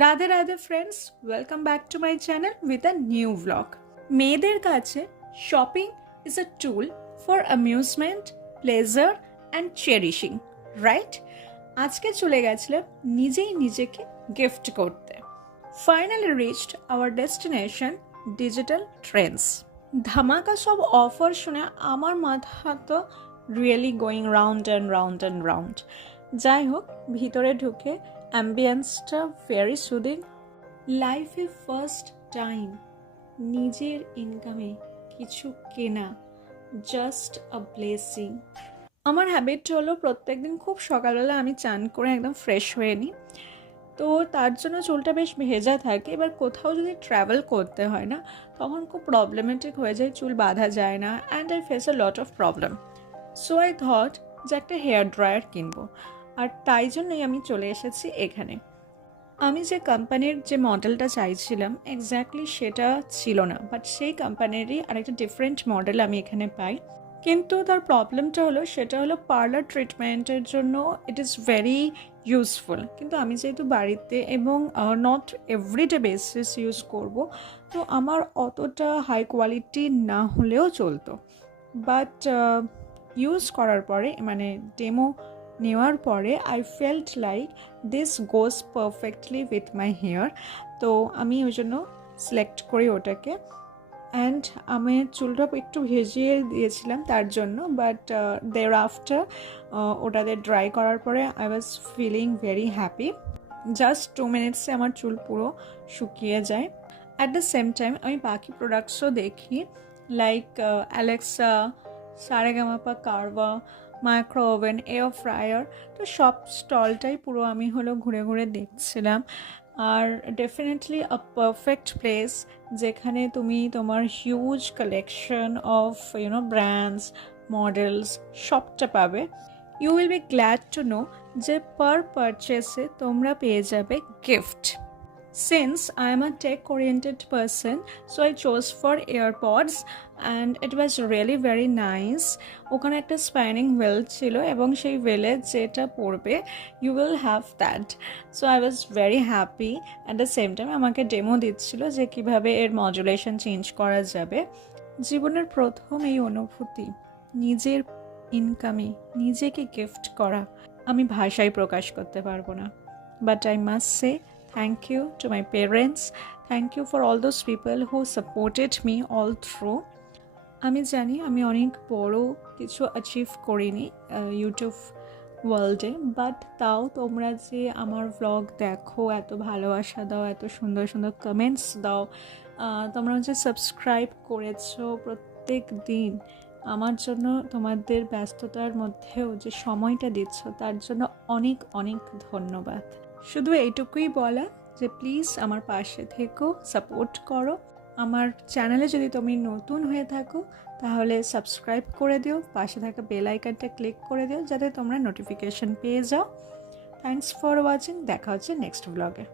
Radhe Radhe friends, welcome back to my channel with a new blog. মেয়েদের কাছে shopping is a tool for amusement, pleasure and cherishing, right? আজকে চলে গেছিলাম নিজেই নিজেকে গিফট করতে। Finally reached our destination, digital trends. ধামাকা সব অফার শুনে আমার মাথা তো really going round and round and round. যাই হোক, ভিতরে ঢুকে অ্যাম্বিয়েন্সটা ভেরি সুদিং। লাইফে ফার্স্ট টাইম নিজের ইনকামে কিছু কেনা, জাস্ট আ ব্লেসিং। আমার হ্যাবিট হলো প্রত্যেকদিন খুব সকালবেলা আমি চান করে একদম ফ্রেশ হয়ে নিই। তো তার জন্য চুলটা বেশ ভেজা থাকে। এবার কোথাও যদি ট্রাভেল করতে হয় না, তখন খুব প্রবলেমেটিক হয়ে যায়, চুল বাঁধা যায় না, and I face a lot of problem. So I thought যে একটা হেয়ার ড্রায়ার কিনবো, আর তাই জন্যই আমি চলে এসেছি এখানে। আমি যে কোম্পানির যে মডেলটা চাইছিলাম এক্স্যাক্টলি সেটা ছিল না, বাট সেই কোম্পানিরই আরেকটা ডিফারেন্ট মডেল আমি এখানে পাই। কিন্তু তার প্রবলেমটা হলো, সেটা হলো পার্লার ট্রিটমেন্টের জন্য ইট ইজ ভেরি ইউজফুল। কিন্তু আমি যেহেতু বাড়িতে এবং নট এভরিডে বেসিস ইউজ করব, তো আমার অতটা হাই কোয়ালিটি না হলেও চলতো। বাট ইউজ করার পরে, মানে ডেমো নেওয়ার পরে, I felt like this goes perfectly with my hair. তো আমি ওই জন্য সিলেক্ট করি ওটাকে। অ্যান্ড আমি চুলটা একটু ভেজিয়ে দিয়েছিলাম তার জন্য, বাট দেয়ার আফটার ওটাতে ড্রাই করার পরে I was feeling very happy. Just 2 মিনিটসে আমার চুল পুরো শুকিয়ে যায়। অ্যাট দ্য সেম টাইম আমি বাকি প্রোডাক্টসও দেখি, like Alexa, Saregamapa, Carvaan, micro oven, air fryer. তো সব স্টলটাই পুরো আমি ঘুরে ঘুরে দেখছিলাম। আর ডেফিনেটলি আ পারফেক্ট প্লেস, যেখানে তুমি তোমার huge collection of brands, models সবটা পাবে। You will be glad to know যে পার পারচেসে তোমরা পেয়ে যাবে gift. Since I am a tech-oriented person, so I chose for AirPods and it was really very nice. ওখানে একটা স্প্যানিং হুইল ছিল এবং সেই হুইলে যেটা পড়বে you will have that. So I was very happy. At the same time আমাকে demo দিচ্ছিল যে কীভাবে এর মডুলেশন চেঞ্জ করা যাবে। জীবনের প্রথম এই অনুভূতি, নিজের ইনকামে নিজেকে গিফট করা, আমি ভাষায় প্রকাশ করতে পারবো না। But I must say thank you to my parents. Thank you for all those people who supported me all through. আমি জানি আমি অনেক বড় কিছু অ্যাচিভ করিনি ইউটিউব ওয়ার্ল্ডে, বাট তাও তোমরা যে আমার ভ্লগ দেখো, এত ভালোবাসা দাও, এত সুন্দর সুন্দর কমেন্টস দাও, তোমরা যে সাবস্ক্রাইব করেছো প্রত্যেক দিন, আমার জন্য তোমাদের ব্যস্ততার মধ্যেও যে সময়টা দিচ্ছ, তার জন্য অনেক অনেক ধন্যবাদ। শুধু এইটুকুই বলা যে প্লিজ আমার পাশে থেকো, সাপোর্ট করো। আমার চ্যানেলে যদি তুমি নতুন হয়ে থাকো তাহলে সাবস্ক্রাইব করে দিও, পাশে থাকা বেল আইকনটা ক্লিক করে দিও যাতে তোমরা নোটিফিকেশন পেয়ে যাও। Thanks for watching. দেখা হচ্ছে নেক্সট ব্লগে।